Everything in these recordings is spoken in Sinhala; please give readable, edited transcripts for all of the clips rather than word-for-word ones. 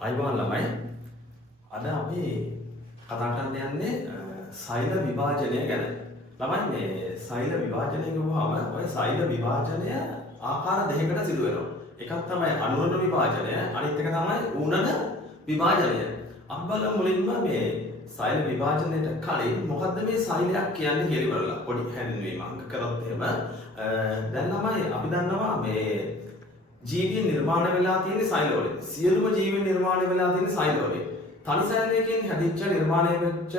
අයිබෝන් ළමයි අද අපි කතා කරන්න යන්නේ සෛල විභාජනය ගැන. ළමයි මේ සෛල විභාජනය කියුවාම ඔය සෛල විභාජනය ආකාර දෙකකට සිදු වෙනවා. එකක් තමයි අනුරණ විභාජනය, අනිත් එක තමයි ඌනන විභාජනය. අපි බලමු මුලින්ම මේ සෛල විභාජනයට කලින් මොකද්ද මේ සෛලයක් කියන්නේ කියලා බලලා පොඩි හැඳින්වීමක් කරොත් එහෙම දැන් ළමයි අපි දන්නවා මේ ජීවීන් නිර්මාණය වෙලා තියෙන සෛලවලින්. සියලුම ජීවීන් නිර්මාණය වෙලා තියෙන සෛලවලින්. තනි සෛලයකින් හැදිච්ච නිර්මාණය වෙච්ච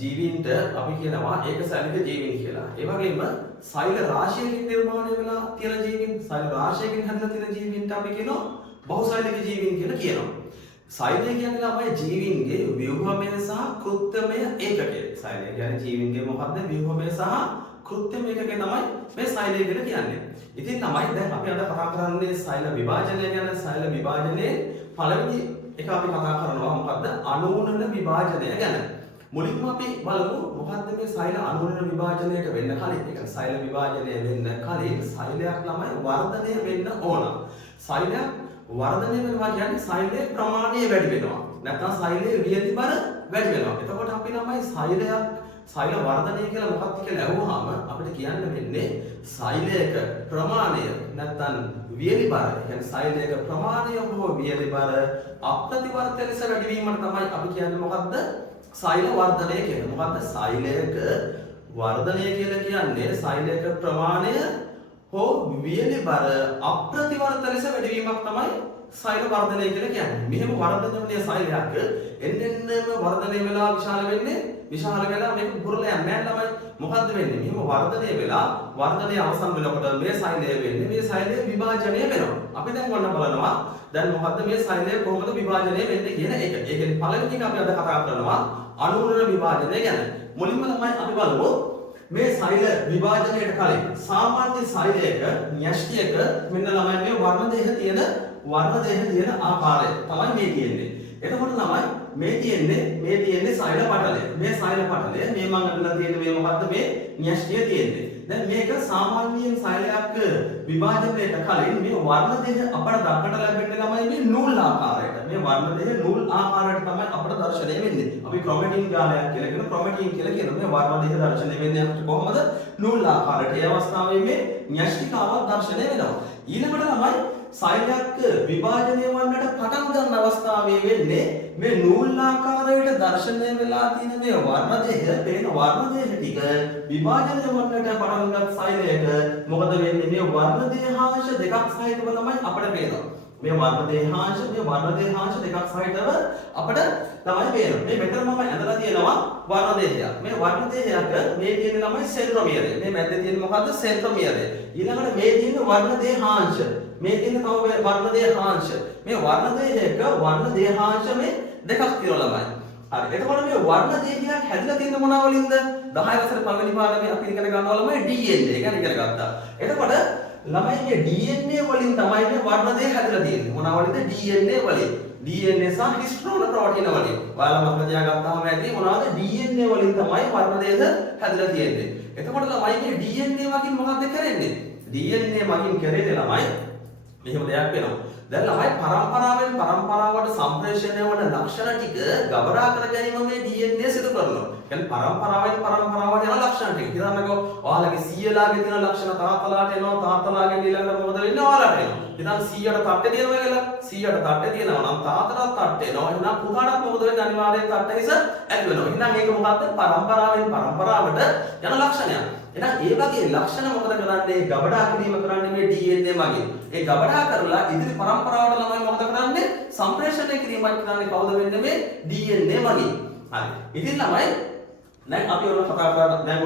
ජීවීන්ට අපි කියනවා ඒකසෛලික ජීවීන් කියලා. ඒ වගේම සෛල රාශියකින් නිර්මාණය වෙලා තියෙන ජීවීන්, සෛල රාශියකින් හැදලා තියෙන ජීවීන්ට අපි කියනවා බහුසෛලික ජීවීන් කියලා කියනවා. සෛලය කියන්නේ ළමයි ජීවීන්ගේ ව්‍යුහමය සහ කෘත්‍යමය ඒකකය. සෛලය කියන්නේ ජීවීන්ගේ මොකක්ද? ව්‍යුහමය සහ කෘත්‍යමය ඒකකය තමයි මේ සෛලය කියලා කියන්නේ. ඉතින් තමයි දැන් අපි අද කතා කරන්නේ සෛල විභාජනය ගැන. සෛල විභාජනයේ පළවෙනි එක අපි කතා කරනවා මොකද්ද? අනූනන විභාජනය ගැන. මුලින්ම අපි බලමු මොකද්ද මේ සෛල අනූනන විභාජනයට වෙන්න කලින්. ඒ කියන්නේ සෛල විභාජනය වෙන්න කලින් සෛලයක් ළමයි වර්ධනය වෙන්න ඕන. සෛලයක් වර්ධනය වෙනවා කියන්නේ සෛලයේ ප්‍රමාණය වැඩි වෙනවා. නැත්නම් සෛලයේ වියලි බර වැඩි වෙනවා. එතකොට අපි ළමයි සෛල වර්ධනය කියලා මොකක්ද කියලා අහුවාම අපිට කියන්න වෙන්නේ සෛලයක ප්‍රමාණය නැත්නම් වියලි බර. ඒ කියන්නේ සෛලයක ප්‍රමාණය හෝ වියලි බර අප්‍රතිවර්ත ලෙස වැඩි වීමට තමයි අපි කියන්නේ මොකද්ද? සෛල වර්ධනය කියලා. මොකද්ද? සෛලයක වර්ධනය කියලා කියන්නේ සෛලයක ප්‍රමාණය හෝ වියලි බර අප්‍රතිවර්ත ලෙස වැඩි වීමක් තමයි සෛල වර්ධනය කියලා කියන්නේ. මෙහෙම වර්ධනය වෙන සෛලයක් එන්නෙන්නම වර්ධනය වෙලා විශාල වෙලා මේක පුරලා යන්නේ නැහැ ළමයි. මොකද්ද වෙන්නේ? මෙහෙම වර්ධනය වෙලා වර්ධනය අවසන් වෙනකොට මේ සෛලය වෙන්නේ මේ සෛලයේ විභාජනය වෙනවා. අපි දැන් ඔන්න බලනවා දැන් මොකද්ද මේ සෛලය කොහොමද විභාජනය වෙන්නේ කියන එක. ඒ කියන්නේ පළවෙනි එක අපි අද කතා කරනවා අනූනන විභාජනය ගැන. මුලින්ම ළමයි අපි බලමු මේ සෛල විභාජනයට කලින් සාමාන්‍ය සෛලයක න්‍යෂ්ටියක මෙන්න ළමයි මේ වර්ණ දේහ තියෙන ආකාරය තමයි මේ කියන්නේ. එතකොට ළමයි මේ තියෙන්නේ සෛල පටලය. මේ සෛල පටලය මේ මම අඳලා තියෙන මේ මොකද්ද මේ න්‍යෂ්ටිය තියෙන්නේ. දැන් මේක සාමාන්‍යයෙන් සෛලයක් විභාජනයට කලින් මේ වර්ණ දේහ අපට දක්නට ලැබෙන්නේ ළමයි මේ නූල් ආකාරයට. මේ වර්ණ දේහ නූල් ආකාරයට තමයි අපට දැర్శණය වෙන්නේ. අපි ක්‍රොමැටින් ගාලයක් කියලා කියන ක්‍රොමැටින් කියලා කියන මේ වර්ණ දේහ දැర్శණය වෙන්නේ අපිට කොහොමද? නූල් ආකාරයට. ඒ අවස්ථාවේ මේ න්‍යෂ්ටිකාවක් දැర్శණය වෙනවා. ඊළඟට ළමයි සෛලයක් විභාජනය වන්නට පටන් ගන්න අවස්ථාවේ වෙන්නේ මේ නූල් ආකාරයට දැర్శණය වෙලා තියෙන මේ වර්ණ දේහ ටික විභාජනය වන්නට පටන් ගන්න සෛලයක මොකද වෙන්නේ? මේ වර්ණ දේහාංශ දෙකක් සහිතව තමයි අපිට පේනවා. මේ වර්ණ දේහාංශ දෙකක් සහිතව අපිට තමයි පේනවා. මේ මෙතන මම ඇඳලා තියෙනවා වර්ණ දේහයක්. මේ වර්ණ දේහයක මේ තියෙන ළමයි සෙන්ට්‍රොමියරය. මේ මැද්දේ තියෙන මොකද්ද? සෙන්ට්‍රොමියරය. ඊළඟට මේ තියෙන වර්ණ දේහාංශ. මේ තියෙන තව වර්ණ දේහාංශ. මේ වර්ණ දේහයක වර්ණ දේහාංශ මේ දෙකක් තියෙනවා ළමයි. හරි. එතකොට මේ වර්ණ දේහයක් හැදිලා තියෙන මොනවා වලින්ද? 10 වසරේ පළවෙනි පාඩමේ අපි ඉගෙන ගන්නවා ළමයි DNA ගැන ඉගෙන ගත්තා. එතකොට ළමයි මේ DNA වලින් තමයි මේ වර්ණ දේහ හැදිලා තියෙන්නේ. මොනවා වලින්ද? DNA වලින්. DNA සහ හිස්ටෝන ප්‍රෝටීන වලින්. ඔයාලා මතක තියාගත්තාම ඇති මොනවද? DNA වලින් තමයි වර්ණ දේහ හැදිලා තියෙන්නේ. එතකොට ළමයි මේ DNA වලින් මොකක්ද කරන්නේ? DNA වලින් කරන්නේ ළමයි මෙහෙම දෙයක් වෙනවා. දැන් ළමයි පරම්පරාවෙන් පරම්පරාවට සම්ප්‍රේෂණය වන ලක්ෂණ ටික ගබඩා කර ගැනීම මේ DNA සිදු කරනවා. කියන්නේ පරම්පරාවෙන් පරම්පරාවට යන ලක්ෂණ ටික. හිතන්නකෝ ඔයාලගේ සීයලාගේ තියෙන ලක්ෂණ තාත්තලාට එනවා, තාත්තලාගෙන් ඊළඟට මොකද වෙන්නේ? ඔයාලට එනවා. ඉතින් 100ට තට්ටේ තියෙනවා කියලා 100ට තට්ටේ තියෙනවා නම් තාත්තටත් තට්ටේ එනවා. එහෙනම් පුතාටත් මොකද වෙන්නේ? අනිවාර්යෙන් තට්ටේ හිස ඇති වෙනවා. එහෙනම් මේක මොකද්ද? පරම්පරාවෙන් පරම්පරාවට යන ලක්ෂණයක්. එහෙනම් ඒ වගේ ලක්ෂණ මොකද කරන්නේ? ගබඩා කිරීම කරන්නේ මේ DNA මගින්. ඒ ගබඩා කරලා ඉදිරි පරම්පරාවට ළමයි මොකද කරන්නේ? සම්ප්‍රේෂණය කිරීමක් කරන්නේ කවුද වෙන්නේ? මේ DNA මගින්. හරි. ඉතින් ළමයි දැන් අපි ඔන්න කතා කරලා දැන්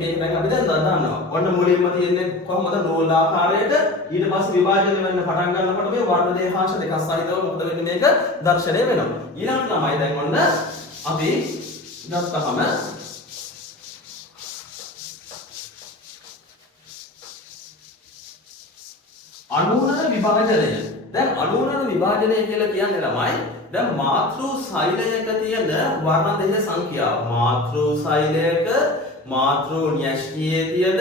මේක දැන් අපි දැන් දන්නවා. ඔන්න මුලින්ම තියෙන්නේ කොහොමද? නූල් ආකාරයට. ඊට පස්සේ විභාජනය වෙන්න පටන් ගන්නකොට මේ වර්ණ දේහාංශ දෙකක් සහිතව මොකද වෙන්නේ? මේක දැర్శණය වෙනවා. ඊළඟට ළමයි දැන් ඔන්න අපි ගත්තහම අනූනන විභාජනය. දැන් අනූනන විභාජනය කියලා කියන්නේ ළමයි දැන් මාතෘ සෛලයක තියෙන වර්ණ දේහ සංඛ්‍යාව. මාතෘ න්‍යෂ්ටියේ තියෙන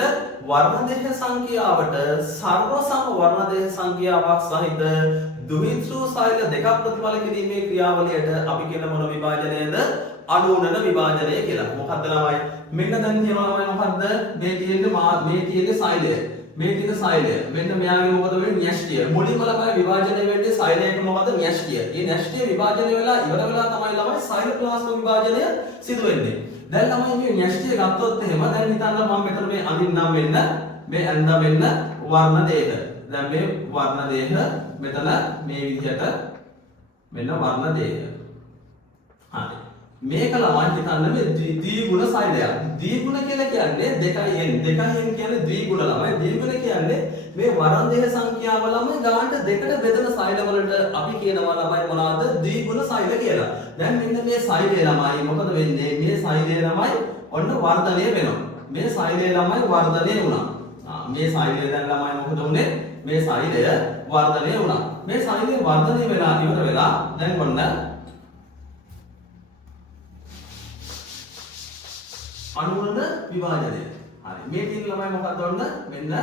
වර්ණ දේහ සංඛ්‍යාවට සර්ව සම වර්ණ දේහ සංඛ්‍යාවක් සහිත දුහිතෘ සෛල දෙකක් ප්‍රතිඵල කිරීමේ ක්‍රියාවලියට අපි කියන මොන විභාජනයද? අනුනන විභාජනය කියලා. මොකද්ද ළමයි? මෙන්න දැන් කියනවා ළමයි මොකද්ද? මේ තියෙන්නේ සෛලය. මේ තියෙන සෛලය. මෙන්න මෙයාගේ මොකද වෙන්නේ? න්‍යෂ්ටිය. මුලින්ම ළමයි විභාජනය වෙන්නේ සෛලයක මොකද? න්‍යෂ්ටිය. මේ න්‍යෂ්ටිය විභාජනය වෙලා ඉවර වෙලා තමයි ළමයි සෛලෝප්ලාස්ම විභාජනය සිදු වෙන්නේ. දැන් ළමයි මේ න්‍යෂ්ටිය ගත්තොත් එහෙම දැන් හිතන්න මම මෙතන මේ අඳින්නම් වෙන්න මේ ඇඳ වෙන්න වර්ණ දේහ. දැන් මේ වර්ණ දේහ මෙතන මේ විදිහට මෙන්න වර්ණ දේහ. හරි. මේක ළමයි හිතන්න මේ ද්විගුණ සෛලයක්. ද්විගුණ කියලා කියන්නේ 2n. 2n කියන්නේ ද්විගුණ ළමයි. ද්විගුණ කියන්නේ මේ වර්ණ දේහ සංඛ්‍යාව ළමයි ගානට දෙකට බෙදෙන සෛල වලට අපි කියනවා ළමයි මොනවද? ද්විගුණ සෛල කියලා. දැන් මෙන්න මේ සෛලය ළමයි මොකද වෙන්නේ? මේ සෛලය ළමයි ඔන්න වර්ධනය වෙනවා. මේ සෛලය ළමයි වර්ධනය වුණා. මේ සෛලය දැන් ළමයි මොකද වුනේ? මේ සෛලය වර්ධනය වුණා. මේ සෛලය වර්ධනය වෙලා ඉවර වෙලා දැන් ඔන්න අනුරණ විභාජනය. හරි. මේ තියෙන ළමයි මොකක්ද ඔන්න මෙන්න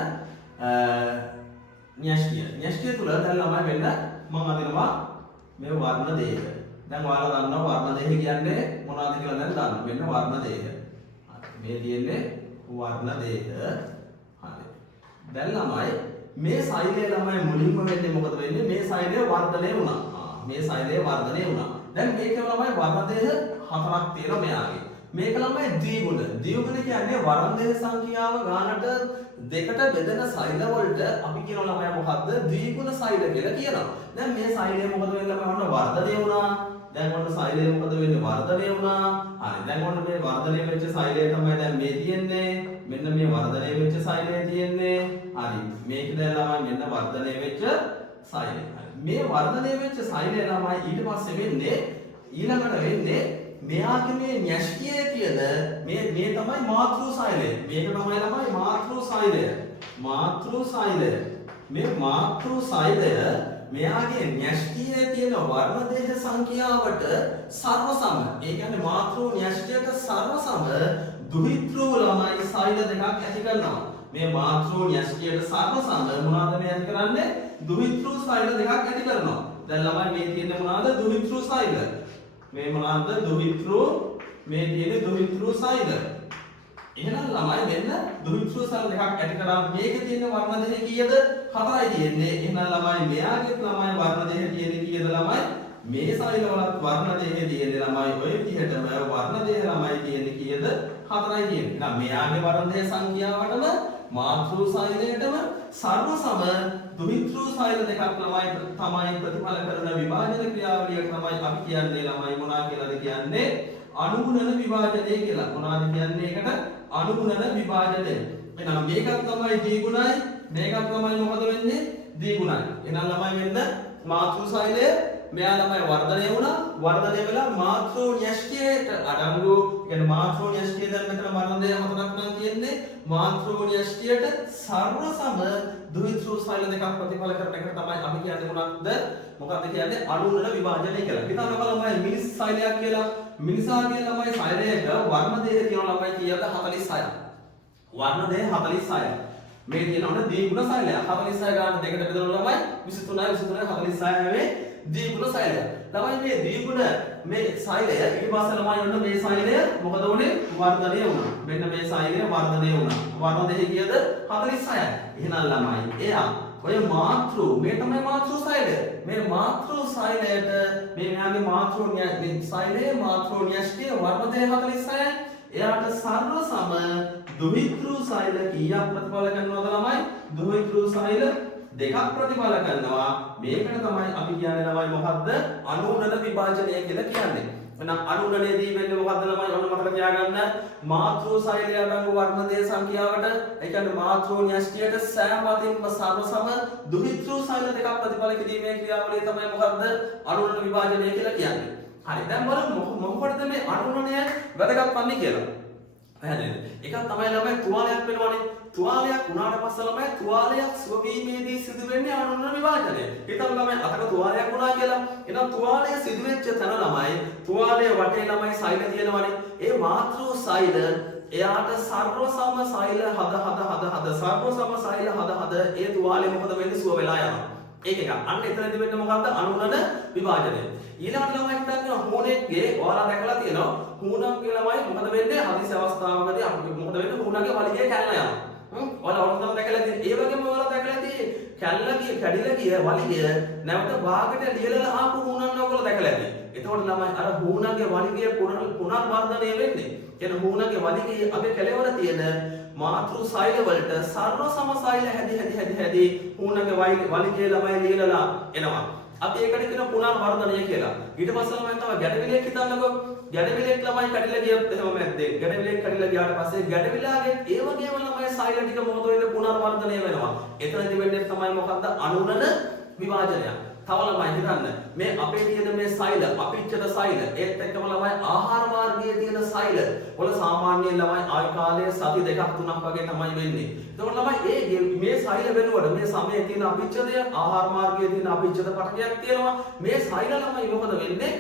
න්‍යෂ්ටිය. න්‍යෂ්ටිය තුල දැන් ළමයි මෙන්න මම අදිනවා මේ වර්ණ දේහ. දැන් ඔයාලා දන්නවා වර්ණ දේහ කියන්නේ මොනවද කියලා දැන් දන්නවා. මෙන්න වර්ණ දේහ. හරි. මේ තියෙන්නේ වර්ණ දේහ. හරි. දැන් ළමයි මේ සෛලය ළමයි මුලින්ම වෙන්නේ මොකද වෙන්නේ? මේ සෛලය වර්ධනය වුණා. මේ සෛලය වර්ධනය වුණා. දැන් මේකේ ළමයි වර්ණ දේහ හතරක් තියෙනවා මෙයාගේ. මේක ළමයි ද්විගුණ. ද්විගුණ කියන්නේ වර්ණ දේහ සංඛ්‍යාව ගානට දෙකට බෙදෙන සෛල වලට අපි කියනවා ළමයි මොකද්ද? ද්විගුණ සෛල කියලා කියනවා. දැන් මේ සෛලය මොකද වෙන්නේ ළමයි? ඔන්න වර්ධනය වුණා. දැන් ඔන්න සෛලය මොකද වෙන්නේ? වර්ධනය වුණා. හරි. දැන් ඔන්න මේ වර්ධනය වෙච්ච සෛලය තමයි දැන් මේ තියෙන්නේ. මෙන්න මේ වර්ධනය වෙච්ච සෛලය තියෙන්නේ. හරි. මේක දැන් ළමයි මෙන්න වර්ධනය වෙච්ච සෛලය. හරි. මේ වර්ධනය වෙච්ච සෛලය ළමයි ඊට පස්සේ වෙන්නේ ඊළඟට වෙන්නේ මෙයාගේ මේ න්‍යෂ්ටියේ තියෙන මේ තමයි මාතෘ සෛලය. මේක තමයි ළමයි මාතෘ සෛලය. මාතෘ සෛලය. මේ මාතෘ සෛලය මෙයාගේ න්‍යෂ්ටියේ තියෙන වර්ණ දේහ සංඛ්‍යාවට සර්ව සම. ඒ කියන්නේ මාතෘ න්‍යෂ්ටියට සර්ව සම දුහිතෘ ළමයි සෛල දෙකක් ඇති කරනවා. මේ මාතෘ න්‍යෂ්ටියට සර්ව සම මොනවද මේ ඇති කරන්නේ? දුහිතෘ සෛල දෙකක් ඇති කරනවා. දැන් ළමයි මේ තියෙන්නේ මොනවද? දුහිතෘ සෛල. මේ මොනවාද? දුහිතෘ. මේ තියෙන්නේ දුහිතෘ සෛල. එහෙනම් ළමයි මෙන්න දුහිතෘ සෛල දෙකක් ඇති කරා. මේකේ තියෙන වර්ණ දෙක කීයද? 4යි තියෙන්නේ. එහෙනම් ළමයි මෙයාගේ ළමයි වර්ණ දෙක තියෙන්නේ කීයද ළමයි? මේ සෛල වලත් වර්ණ දෙක තියෙන්නේ ළමයි ඔය විදිහටම වර්ණ දෙක ළමයි තියෙන්නේ කීයද? 4යි තියෙන්නේ. එහෙනම් මෙයාගේ වර්ණ දෙක සංඛ්‍යාවටම මාතෘ සෛලයටම සර්ව සම දුහිතෘ සෛල දෙකක් ළමයි තමයි ප්‍රතිඵල කරන විභාජන ක්‍රියාවලිය තමයි අපි කියන්නේ ළමයි මොනවා කියලාද කියන්නේ? අනුගුණන විභාජනය කියලා. මොනවද කියන්නේ ඒකට? අනුගුණන විභාජනය. එහෙනම් මේකත් තමයි ද්විගුණයි. මේකත් තමයි මොකද වෙන්නේ? ද්විගුණයි. එහෙනම් ළමයි වෙන්න මාතෘ සෛලය මෙයා ළමයි වර්ධනය වුණා. වර්ධනය වෙලා මාතෘ න්‍යෂ්ටියට අඩංගු කියන්නේ මාතෘ න්‍යෂ්ටිය දැන් මෙතන වර්ණ දෙක හතරක් නම් තියෙන්නේ. මාතෘ න්‍යෂ්ටියට සර්ව සම දුහිතෘ සෛල දෙකක් ප්‍රතිඵල කරන එකට තමයි අපි කියන්නේ මොකක්ද? මොකක්ද කියන්නේ? අනුගුණන විභාජනය කියලා. හිතන්නකෝ ළමයි මිනිස් සෛලයක් කියලා. මිනිසාගේ ළමයි සෛලයක වර්ණ දේහ තියෙනවා ළමයි කීයද? 46ක්. වර්ණ දේහ 46ක්. මේ තියෙනවනේ ද්විගුණ සෛලය. 46 ගන්න දෙකට බෙදලා ළමයි 23යි 46 මේ ද්විගුණ සෛලය. ළමයි මේ ද්විගුණ මේ සෛලය ඊට පස්සේ ළමයි ඔන්න මේ සෛලය මොකද වුනේ? වර්ධනය වුණා. මෙන්න මේ සෛලය වර්ධනය වුණා. වර්ණ දෙක කීයද? 46යි. එහෙනම් ළමයි එයා ඔය මාතෘ මේ තමයි මාතෘ සෛලය. මේ මාතෘ සෛලයට මේ මෙයාගේ මාතෘ සෛලයේ මාතෘ න්‍යෂ්ටිය වර්ණ දෙක 46යි. එයාට සර්ව සම දුහිතෘ සෛල කීයක් ප්‍රතිඵල කරනවද ළමයි? දුහිතෘ සෛල දෙකක් ප්‍රතිඵල කරනවා. මේකට තමයි අපි කියන්නේ ළමයි මොකද්ද? අනුගුණන විභාජනය කියලා කියන්නේ. එහෙනම් අනුගුණනයේදී වෙන්නේ මොකද්ද ළමයි? ඔන්න මතක තියාගන්න. මාතෘ සෛලය අඩංගු වර්ණ දේහ සංඛ්‍යාවට ඒ කියන්නේ මාතෘ න්‍යෂ්ටියට සෑම අතින්ම සර්ව සම දුහිතෘ සෛල දෙකක් ප්‍රතිඵල කිරීමේ ක්‍රියාවලිය තමයි මොකද්ද? අනුගුණන විභාජනය කියලා කියන්නේ. හරි. දැන් බලමු මොකටද මේ අනුගුණනය වැදගත් වන්නේ කියලා. පැහැදිලිද? එකක් තමයි ළමයි තුවාලයක් වෙනවනේ. තුවාලයක් වුණාට පස්සේ ළමයි තුවාලයක් සුවවීමේදී සිදුවෙන්නේ අනුගුණන විභාජනය. හිතමු ළමයි අතක තුවාලයක් වුණා කියලා. එහෙනම් තුවාලය සිදුවෙච්ච තැන ළමයි තුවාලයේ වටේ ළමයි සෛල තියෙනවනේ. ඒ මාතෘ සෛල එයාට සර්ව සම සෛල හද සර්ව සම සෛල හද ඒ තුවාලේ මොකද වෙන්නේ? සුව වෙලා යනවා. ඒක එක. අන්න එතනදී වෙන්නේ මොකද්ද? අනුනන විභාජනය. ඊළඟට ළමයි හිතන්නේ හුණෙක්ගේ ඔයාලා දැකලා තියෙනවා. හුණක්ගේ ළමයි මොකද වෙන්නේ? හදිසි අවස්ථාවකදී අපි මොකද වෙන්නේ? හුණගේ වලිගය කැඩලා යනවා. ඔයාලා ඔලොන්තර දැකලා තියෙන. ඒ වගේම ඔයාලා දැකලා තියෙන්නේ කැඩලා ගිය කැඩිලා ගිය වලිගය නැවත භාගයට ලියලා ආපු හුණන්න ඔයගොල්ලෝ දැකලා ඇති. එතකොට ළමයි අර හුණගේ වලිගය පුනර්වර්ධනය වෙන්නේ. කියන හුණගේ වලිගයේ අග කෙලවර තියෙන මාතෘ සෛල වලට සර්ව සම සෛල හැදි හුණගේ වලිගයේ ළමයි ලියලා එනවා. අපි ඒකට කියන පුනර්වර්ධනය කියලා. ඊට පස්සේ ළමයි තමයි ගැඩවිලක් හිතන්නකෝ. ගැඩවිලක් ළමයි කඩිලා ගියත් එහෙම නැද්ද? ගැඩවිලක් කඩිලා ගියාට පස්සේ ගැඩවිලාගේ ඒ වගේම ළමයි සෛල ටික මොකද වෙන්නේ? පුනර්වර්ධනය වෙනවා. එතනදි වෙන්නේ තමයි මොකද්ද? අනුනන විභාජනය. තව ළමයි හිතන්න මේ අපේ තියෙන මේ සෛල අපිච්චද සෛල ඒත් එක්කම ළමයි ආහාර මාර්ගයේ තියෙන සෛල වල සාමාන්‍යයෙන් ළමයි ආයු කාලය සති දෙකක් තුනක් වගේ තමයි වෙන්නේ. එතකොට ළමයි මේ සෛල වෙනුවට මේ සමයේ තියෙන අපිච්චදය ආහාර මාර්ගයේ තියෙන අපිච්චද පටකයක් තියෙනවා. මේ සෛල ළමයි මොකද වෙන්නේ?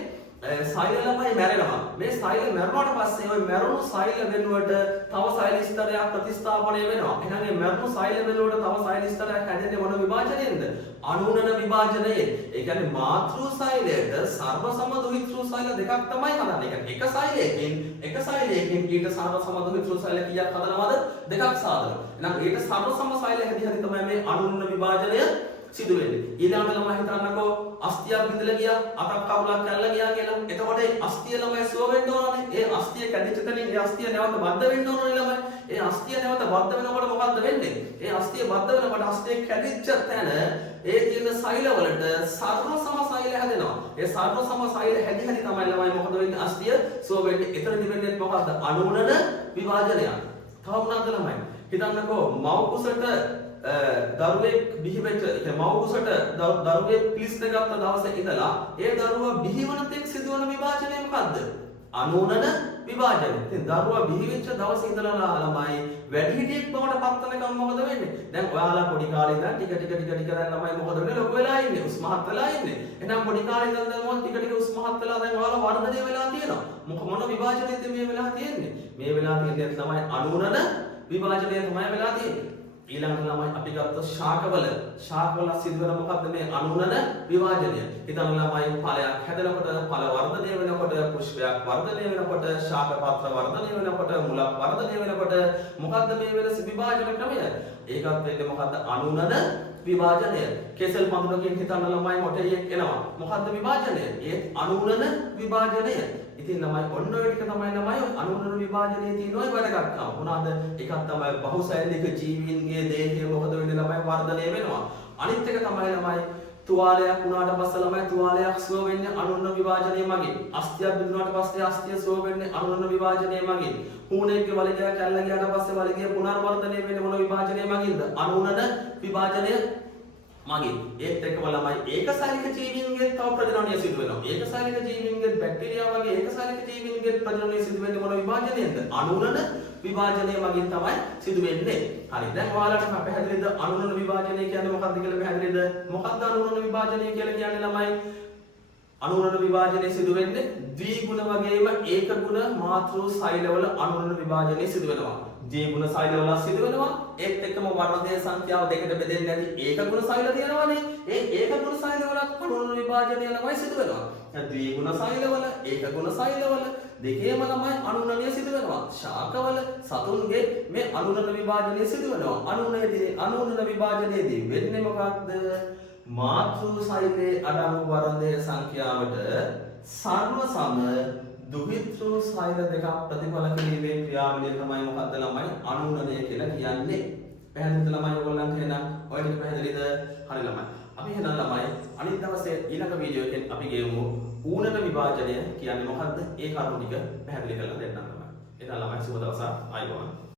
සෛල ළමයි මැරෙනවා. මේ සෛල මැරුණාට පස්සේ ওই මැරුණු සෛල වෙනුවට තව සෛල ස්තරයක් ප්‍රතිස්ථාපනය වෙනවා. එහෙනම් මේ මැරුණු සෛල වෙනුවට තව සෛල ස්තරයක් හැදෙන්නේ මොන විභාජනයෙන්ද? අනුනන විභාජනයෙන්. ඒ කියන්නේ මාතෘ සෛලයට සර්ව සමදුහිතෘ සෛල දෙකක් තමයි හදන්නේ. ඒ කියන්නේ එක සෛලයකින් ඊට සර්ව සමදුහිතෘ සෛල කීයක් හදනවද? දෙකක් සාදනවා. එහෙනම් ඊට සර්ව සම සෛල හැදි තමයි මේ අනුනන විභාජනය සිදු වෙන්නේ. ඊළඟට ළමයි හිතන්නකෝ අස්තියක් බිඳලා ගියා, අතක් කවුලක් කැල්ලා ගියා කියලා. එතකොට ඒ අස්තිය ළමයි සුව වෙන්න ඕනනේ. ඒ අස්තිය කැඩිච්ච තැනින් ඒ අස්තිය නැවත බද්ධ වෙන්න ඕනනේ ළමයි. ඒ අස්තිය නැවත බද්ධ වෙනකොට මොකද්ද වෙන්නේ? ඒ අස්තිය බද්ධ වෙනකොට අස්තිය කැඩිච්ච තැන ඒ තියෙන සෛල වලට සර්ව සම සෛල හැදෙනවා. ඒ සර්ව සම සෛල හැදි තමයි ළමයි මොකද වෙන්නේ? අස්තිය සුව වෙන්නේ. එතනදි වෙන්නේ මොකද්ද? අනුනන විභාජනය. තව මොනවද ළමයි? හිතන්නකෝ මව් කුසට දරුවෙක් බිහි වෙච්ච මව් කුසට දරුවෙක් පිලිස්න ගත්ත දවසේ ඉඳලා ඒ දරුවා බිහි වන තෙක් සිදුවන විභාජනය මොකද්ද? අනුනන විභාජනය. ඉතින් දරුවා බිහි වෙච්ච දවසේ ඉඳලා ළමයි වැඩිහිටියෙක් බවට පත් වෙනකම් මොකද වෙන්නේ? දැන් ඔයාලා පොඩි කාලේ ඉඳන් ටික දැන් ළමයි මොකද වෙන්නේ? ලොකු වෙලා ඉන්නේ, උස්මහත් වෙලා ඉන්නේ. එහෙනම් පොඩි කාලේ ඉඳන් දැන් මොකද ටික උස්මහත් වෙලා දැන් ඔයාලා වර්ධනය වෙලා තියෙනවා. මොන විභාජනයේද මේ වෙලා තියෙන්නේ? මේ වෙලා තියෙන්නේ තමයි අනුනන විභාජනය තමයි වෙලා තියෙන්නේ. ඊළඟට ළමයි අපි ගත්ත ශාකවල සිදුවන මොකද්ද මේ අනුනන විභාජනය. හිතන්න ළමයි ඵලයක් හැදෙනකොට ඵල වර්ධනය වෙනකොට පුෂ්පයක් වර්ධනය වෙනකොට ශාක පත්‍ර වර්ධනය වෙනකොට මුලක් වර්ධනය වෙනකොට මොකද්ද මේ වෙන විභාජන ක්‍රමය? ඒකත් වෙන්නේ මොකද්ද? අනුනන විභාජනය. කෙසෙල් පඳුරකින් හිතන්න ළමයි මොටෙයියක් එනවා. මොකද්ද විභාජනය? ඒ අනුනන විභාජනය. ඉතින් ළමයි ඔන්න ඔය ටික තමයි ළමයි අනුනන විභාජනයේ තියෙන ඔය වැඩගත්කම. මොනවාද? එකක් තමයි බහුසෛලික ජීවීන්ගේ දේහය මොකද වෙන්නේ ළමයි වර්ධනය වෙනවා. අනිත් එක තමයි ළමයි තුවාලයක් වුණාට පස්සේ ළමයි තුවාලයක් සුව වෙන්නේ අනුනන විභාජනය මගින්. අස්තියක් බිඳුනාට පස්සේ අස්තිය සුව වෙන්නේ අනුනන විභාජනය මගින්. හුණේගේ වලිගය කැල්ලා ගියාට පස්සේ වලිගය පුනර්වර්ධනය වෙන්නේ මොන විභාජනය මගින්ද? අනුනන විභාජනය මගින්. ඒත් එක්කම ළමයි ඒකසෛලික ජීවීන්ගේ තව ප්‍රජනනය සිදු වෙනවා. ඒකසෛලික ජීවීන්ගේ බැක්ටීරියා වගේ ඒකසෛලික ජීවීන්ගේ ප්‍රජනනය සිදු වෙන්නේ මොන විභාජනයෙන්ද? අනුනන විභාජනය මගින් තමයි සිදු වෙන්නේ. හරි. දැන් ඔයාලට පැහැදිලිද අනුනන විභාජනය කියන්නේ මොකක්ද කියලා පැහැදිලිද? මොකක්ද අනුනන විභාජනය කියලා කියන්නේ ළමයි? අනුනන විභාජනය සිදු වෙන්නේ ද්විගුණ වගේම ඒකගුණ මාතෘ සෛලවල අනුනන විභාජනය සිදු වෙනවා. ද්විගුණ සෛලවල සිදු වෙනවා. ඒත් එක්කම වර්ණදේ සංඛ්‍යාව දෙකට බෙදෙන්නේ නැති ඒකගුණ සෛල තියෙනවානේ. ඒ ඒකගුණ සෛලවල අනුනන විභාජනය ළමයි සිදු වෙනවා. දැන් ද්විගුණ සෛලවල ඒකගුණ සෛලවල දෙකේම ළමයි අනුනනය සිදු වෙනවා. ශාකවල සතුන්ගේ මේ අනුනන විභාජනය සිදු වෙනවා. අනුනන විභාජනයේදී වෙන්නේ මොකක්ද? මාතෘ සෛලයේ අඩංගු වර්ණදේ සංඛ්‍යාවට සර්ව සම දුහිතෘ සෛල දෙකක් ප්‍රතිඵල කිරීමේ ක්‍රියාවලිය තමයි මොකද්ද ළමයි? අනුනනය කියලා කියන්නේ. පැහැදිලිද ළමයි ඔයගොල්ලන්ට එහෙනම්? ඔය ටික පැහැදිලිද? හරි ළමයි. අපි එහෙනම් ළමයි අනිත් දවසේ ඊළඟ වීඩියෝ එකෙන් අපි ගෙමු ඌනන විභාජනය කියන්නේ මොකද්ද? ඒ කරුණු ටික පැහැදිලි කරලා දෙන්නම් ළමයි. එහෙනම් ළමයි සුබ දවසක්. ආයුබෝවන්.